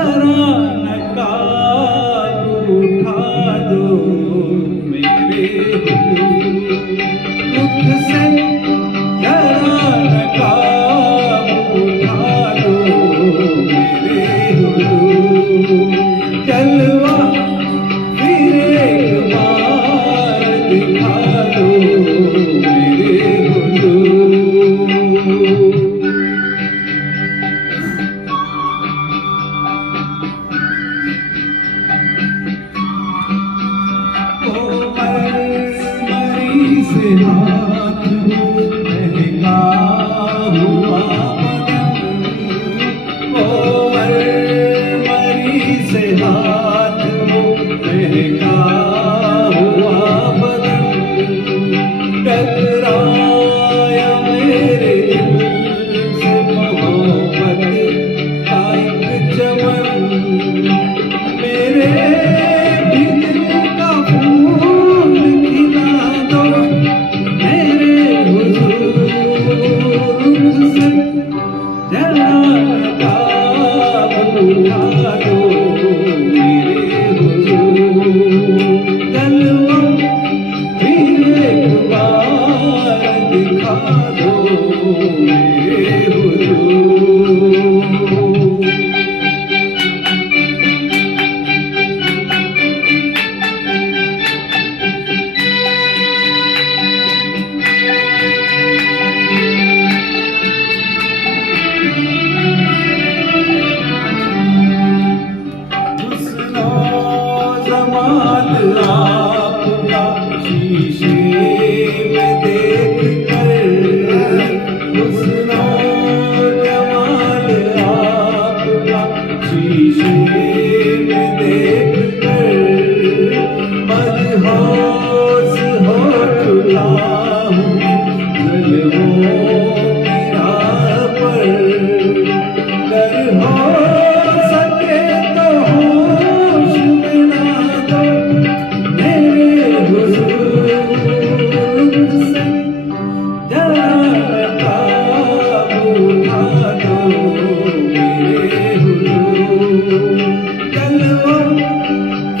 जरा नकाब उठा दो मेरे दुख से, जरा नकाब उठा दो मेरे जलवा फिर एक बार दिखा दो मेरे मरी से हाथ महका हुआ बदन, मरी से हाथ महका हुआ बदन, टकराया मेरे दिल से मोहब्बत का एक चमन, मेरे आपका शीशे में देख कर, हुस्नो जमाल आपका शीशे में देख कर, मदहोश हो चुका हूँ ज़ल्फ़ों की राह पर, गर हो सके तो होश में ना दो मेरे हुजूर से, जरा नकाब उठा दो मेरे हुजूर, जलवा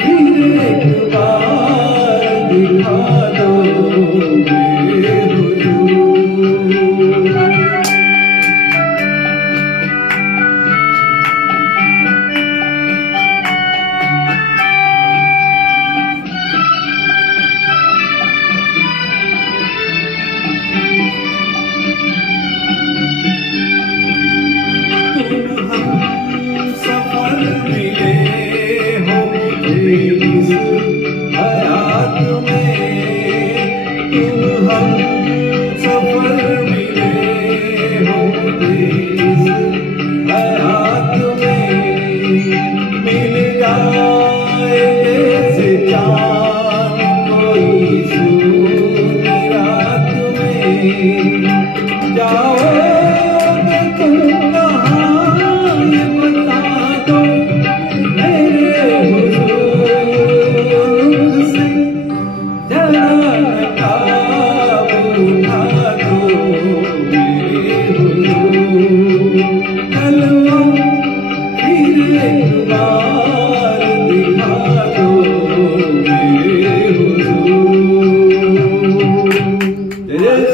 फिर एक बार दिखा दो मेरे हुजूर। सफर मिले हो मुझे इस हयात में, तुम हम सफर मिले हो मुझे इस हयात में, मिल जाए जैसे चाँद कोई सूनी रात में, जाओ